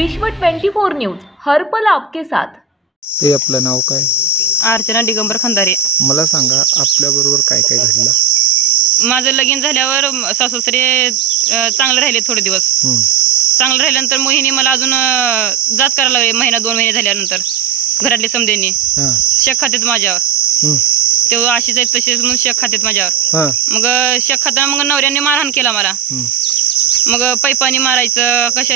विश्व 24 न्यूज हर पल आपके साथ। ते आपलं नाव काय? अर्चना दिगंबर खंदारे। मला सांगा आपल्या बरोबर काय काय घडलं? माझं लगीन झाल्यावर सासरे चांगले राहिले थोडे दिवस। चांगलं राहिल्यानंतर मोहिनी मला अजून जाच करायला लागले। महिना 2 महिने झाल्यानंतर घरातले समजेनी शेक खात्यात माझ्यावर। तेव्हा अशीच आहे तशीच म्हणून शेक खात्यात माझ्यावर। मग शेक खाताना मग नवऱ्याने मारहाण केला मला। मग पैपानी मारायचं, कशा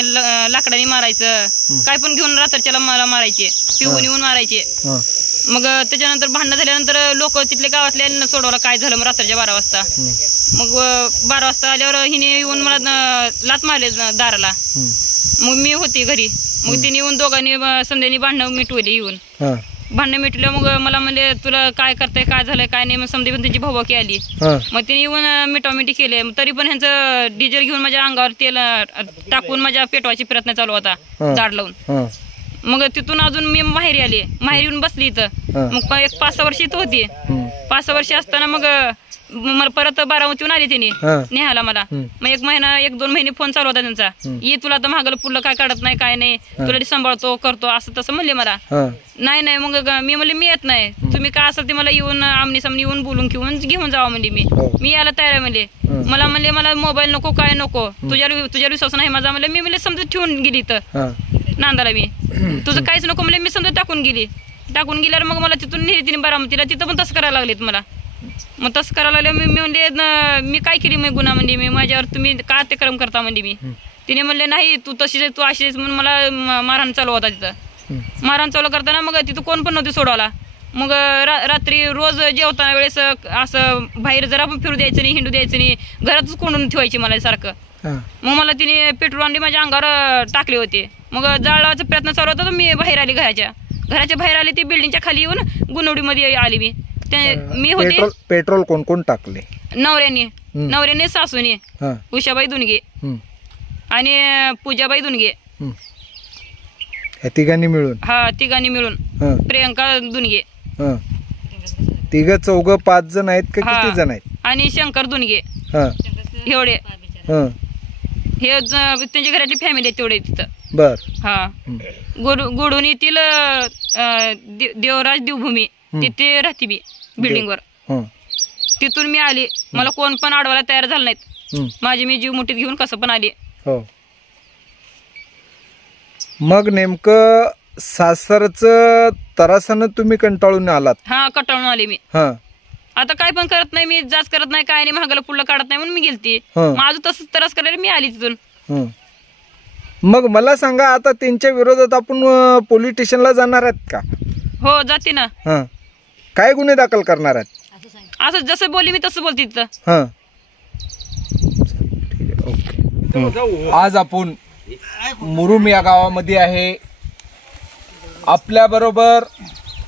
लाकडाने मारायचं, काय पण घेऊन रात्रीच्याला मला मारायचे, पिऊन येऊन मारायचे। मग त्याच्यानंतर भांडणं झाल्यानंतर लोक तिथले गावातले सोडवलं काय झालं। मग रात्रीच्या 12 वाजता मग 12 वाजता आल्यावर हिने येऊन मला लात मारले दाराला। मग मी होती घरी। मग तिने येऊन दोघांनी समजेनी भांडणं मिटवली। येऊन भांडणं मिटलं मग मला म्हणले तुला काय करताय, काय झालंय काय नाही। मग समजे पण त्यांची भाऊकी आली। मग तिने येऊन मिटवामिटी केले। तरी पण ह्यांचं डिझेल घेऊन माझ्या अंगावर तेल टाकून माझ्या पेटवायचा प्रयत्न चालू होता झाड लावून। मग तिथून अजून मी माहेरी आली। माहेरी येऊन बसली इथं। मग एक 5-6 वर्ष इथं होती। 5-6 वर्ष असताना मग मला परत बारामतीहून आली तिने नेहाला मला। मग 1-2 महिने फोन चालू होता त्यांचा। ये तुला तर महागल पुढलं काय काढत नाही काय नाही, तुला सांभाळतो करतो असं तसं म्हणले मला। नाही मग मी म्हणले मी येत नाही, तुम्ही काय असेल ते मला येऊन आमने सामने येऊन बोलून घेऊन जावा म्हणजे मी यायला तयार आहे म्हणले। मला म्हणले मला मोबाईल नको काय नको, तुझ्या विश्वास नाही माझा म्हणले। मी म्हणले समजा ठेवून गेली इथं नांदाला। मी तुझं काहीच नको म्हणले। मी समजा टाकून गेल्यावर मग मला तिथून नेली तिने बारामतीला। तिथं पण तसं करायला लागलेत मला। मग तसं करायला लागलं मी म्हणले मी काय केली मी गुन्हा म्हणजे मी माझ्यावर तुम्ही का अतिक्रम करता म्हणजे मी। तिने म्हणले नाही तू तशीच तू अशीच म्हणून मला मारहाण चालू होता तिथं। मारहाण चालू करताना मग तिथं कोण पण नव्हते सोडवायला। मग रात्री रोज जेवताना वेळेस असं बाहेर जरा पण फिरू द्यायचं नाही, हिंडू द्यायचं नाही, घरातच कोंडून ठेवायची मला सारखं। मग मला तिने पेट्रोल आणली माझ्या अंगावर टाकले होते। मग जाळ लावायचा प्रयत्न चालू होता तर मी बाहेर आली घराच्या बाहेर आली। ती बिल्डिंगच्या खाली येऊन गुनवडीमध्ये आली मी होते। पेट्रोल कोण कोण टाकले? नवऱ्याने सासूने उषाबाई दुनगे आणि पूजाबाई दुनगे तिघांनी मिळून। तिघांनी मिळून प्रियंका दुनगे। 3-4-5 जण आहेत का किती जण आहेत? आणि शंकर दुनगे एवढे हे त्यांच्या घरातली फॅमिली आहे तेवढे तिथं। बर गुडून येथील देवराज देवभूमी तिथे राहते मी बिल्डिंग वर। तिथून मी आली, मला कोण पण अडवायला तयार झालं नाहीत। माझी मी जीव मुठीत घेऊन कसं पण आली। मग नेमकं सासरचं तरासानं तुम्ही कंटाळून आलात? कंटाळून आले मी। आता काय पण करत नाही मी, जाच करत नाही काय नाही, महागाला पुढलं काढत नाही म्हणून मी गेलती। माझं तसंच त्रास करायला मी आली तिथून। मग मला सांगा आता त्यांच्या विरोधात आपण पोलीस स्टेशनला जाणार आहेत का? हो जाते ना। काय गुन्हे दाखल करणार आहेत? असं जसं बोलली मी तसं बोलते तिथं। आज आपण मुरुम या गावामध्ये आहे। आपल्या बरोबर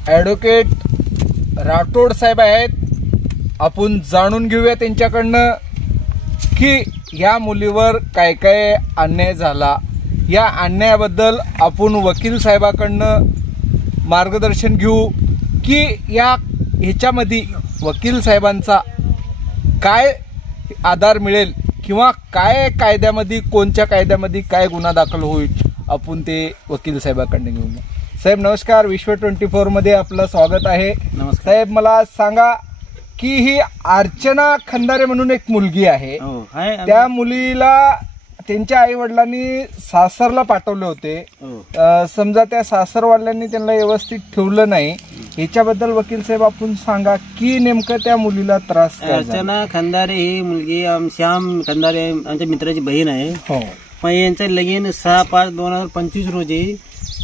ॲडव्होकेट राठोड साहेब आहेत। आपण जाणून घेऊया त्यांच्याकडनं की या मुलीवर काय काय अन्याय झाला। या अन्यायाबद्दल आपण वकील साहेबाकडनं मार्गदर्शन घेऊ की ह्याच्यामध्ये वकील साहेबांचा काय आधार मिळेल किंवा काय कायद्यामध्ये कोणत्या कायद्यामध्ये काय गुन्हा दाखल होईल, आपण ते वकील साहेबांकडे घेऊ। साहेब नमस्कार, विश्व 24 मध्ये आपलं स्वागत आहे। नमस्कार साहेब, मला सांगा की ही अर्चना खंदारे म्हणून एक मुलगी आहे। त्या मुलीला त्यांच्या आई वडिलांनी सासरला पाठवले होते। समजा त्या सासरवाल्यांनी त्यांना व्यवस्थित ठेवलं नाही, याच्याबद्दल वकील साहेब आपण सांगा की नेमकं त्या मुलीला त्रास? अर्चना खंदारे ही मुलगी श्याम खंदारे आमच्या मित्राची बहीण आहे। पण यांचं लगीन 6/5/2025 रोजी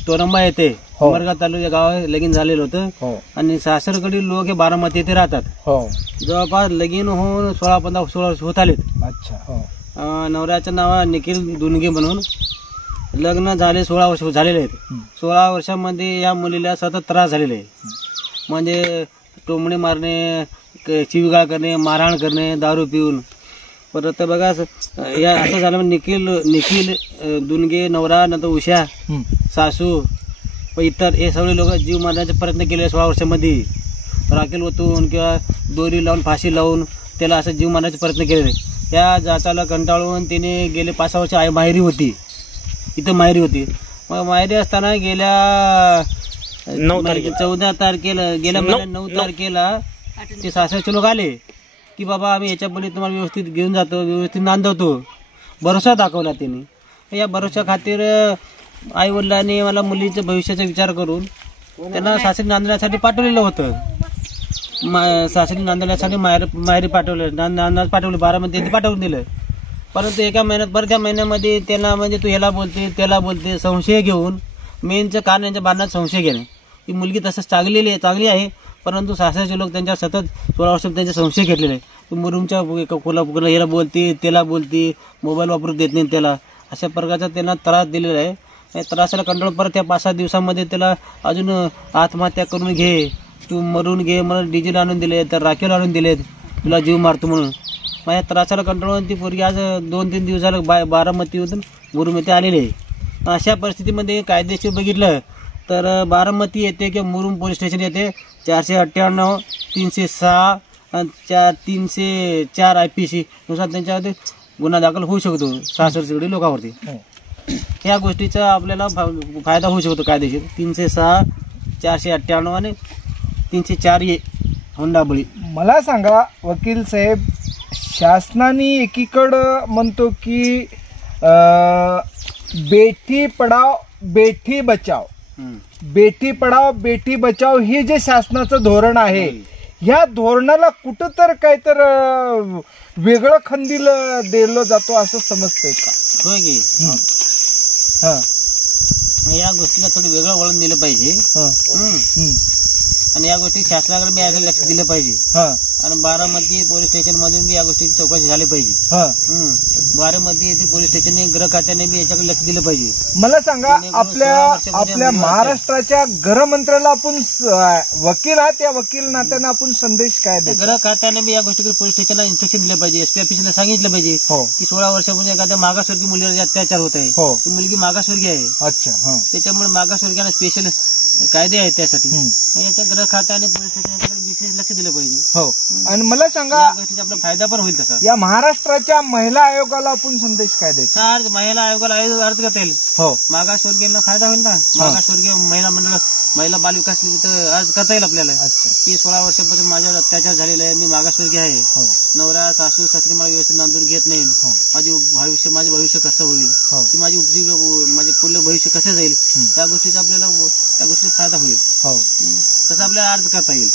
तोरंबा येथे उमरगा तालुक्या गावात लगीन झालेलं होतं। आणि सासरकडील लोक हे बारामती येथे राहतात। जवळपास लगीन होऊन 16-15 वर्ष होत आलेत। नवऱ्याचं नाव निखिल दुनगे म्हणून। लग्न झाले 16 वर्ष झालेले आहेत। 16 वर्षामध्ये या मुलीला सतत त्रास झालेले आहे। म्हणजे टोमणे मारणे, शिवीगाळ करणे, मारहाण करणे, दारू पिऊन। परत बघा या असं झालं निखिल दुनगे नवरा, नंतर उषा सासू व इतर हे सगळे लोक जीव मारण्याचा प्रयत्न केले 16 वर्षामध्ये। राखेल ओतून किंवा दोरी लावून फाशी लावून त्याला असं जीव मारण्याचा प्रयत्न केलेले। त्या जाचाला कंटाळून तिने गेले 5-6 वर्ष माहेरी होती, इथं माहेरी होती। मग माहेरी असताना गेल्या 14 तारखेला गेल्या महिन्यात 9 तारखेला ते सासरचे लोक आले की बाबा आम्ही याच्या पहिले तुम्हाला व्यवस्थित घेऊन जातो, व्यवस्थित नांदवतो, भरोसा दाखवला त्यांनी. या भरोसा खातीर आई वडिलांनी मला मुलीच्या भविष्याचा विचार करून त्यांना सासरी नांदण्यासाठी पाठवलेलं होतं. सासरी नांदण्यासाठी माहेरी पाठवले 12 मध्ये पाठवून दिलं. परंतु एका महिन्यात परत महिन्यामध्ये त्यांना म्हणजे तू ह्याला बोलते त्याला बोलते संशय घेऊन मेनचं कारण यांच्या बांधण्यात संशय घेणे. ही मुलगी तसंच चांगली आहे परंतु सासरचे लोक त्यांच्या सतत 16 वर्ष त्यांचे संशय घेतलेले. मुरुमच्या कोल्हापूरला ह्याला बोलते त्याला बोलते, मोबाईल वापरू देत नाही त्याला, अशा प्रकारचा त्यांना त्रास दिलेला आहे. या त्रासाला कंट्रोल परत त्या 5-6 दिवसामध्ये त्याला अजून आत्महत्या करून घे, तू मरून घे, मला डिझेल आणून दिले, तर राखेल आणून दिलेत, तुला जीव मारतो म्हणून. माझ्या त्रासाला कंट्रोल होऊन ती पोरगी आज 2-3 दिवस झालं बारामतीतून मुरुम येथे आलेली आहे. अशा परिस्थितीमध्ये कायदेशीर बघितलं तर बारामती येते किंवा मुरुम पोलीस स्टेशन येते 498, 306, 304 IPC नुसार त्यांच्यावरती गुन्हा दाखल होऊ शकतो सासरच्या लोकांवरती. या गोष्टीचा आपल्याला फायदा होऊ शकतो कायदेशीर. 306, 498 आणि 304 हुंडाबळी. मला सांगा वकील साहेब, शासनाने एकीकडं म्हणतो की बेटी पढाओ बेटी बचाओ, बेटी पढाओ बेटी बचाओ हे जे शासनाचं धोरण आहे, ह्या धोरणाला कुठं तर काय तर वेगळं खंदील दिलं जातो असं समजतंय का? होय की. या गोष्टीला थोडं वेगळं वळण दिलं पाहिजे आणि या गोष्टी शासनाकडे बी याकडे लक्ष दिलं पाहिजे. आणि बारामती पोलीस स्टेशन मधून बी या गोष्टीची चौकशी झाली पाहिजे. बारामती येथे पोलीस स्टेशनने गृह खात्याने बी याच्याकडे लक्ष दिलं पाहिजे. मला सांगा, आपल्या महाराष्ट्राच्या गृहमंत्र्याला आपण वकील आहात, त्या वकील नात्यानं आपण संदेश काय देतो? गृह खात्याने बी या गोष्टीकडे पोलीस स्टेशनला इन्स्ट्रक्शन दिलं पाहिजे, SP ऑफिसला सांगितलं पाहिजे की 16 वर्षापासून एखाद्या मागासवर्गीय मुलीवर अत्याचार होत आहे, ती मुलगी मागासवर्गीय आहे. अच्छा. त्याच्यामुळे मागासवर्गीयांना स्पेशल कायदे आहेत त्यासाठी. याच्या गृह खात्याने पोलीस स्टेशनकडे विशेष लक्ष दिलं पाहिजे. हो. आणि मला सांगा, या गोष्टीचा आपला फायदा पण होईल. तसा या महाराष्ट्राच्या महिला आयोगाला आपण संदेश काय द्यायचा? आज महिला आयोगाला अर्ज करता येईल. हो. मागासवर्गीयांना फायदा होईल ना. मागासवर्गीय महिला मंडळ, महिला बालविकास तिथं अर्ज करता येईल आपल्याला की 16 वर्षापासून माझ्यावर अत्याचार झालेला आहे, मी मागासवर्गीय आहे, नवरा सासू सासरी मला व्यवस्थित नांदून घेत नाही, माझे भविष्य कसं होईल, की माझी माझे पुढलं भविष्य कसं जाईल, त्या गोष्टीचा आपल्याला त्या गोष्टीचा फायदा होईल. तसं आपल्याला अर्ज करता येईल.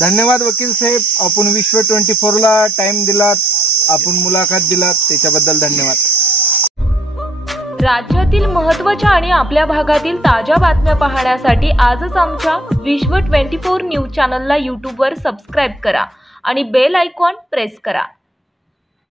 धन्यवाद वकील साहेब, आपण विश्व 24ला टाइम दिलात, आपण मुलाखत दिलात, त्याच्याबद्दल धन्यवाद. राज्यातील महत्त्वाच्या आणि आपल्या भागातील ताज्या बातम्या पाहण्यासाठी आजच आमच्या विश्व 24 न्यूज चॅनलला यूट्यूबवर सबस्क्राईब करा आणि बेल आयकॉन प्रेस करा.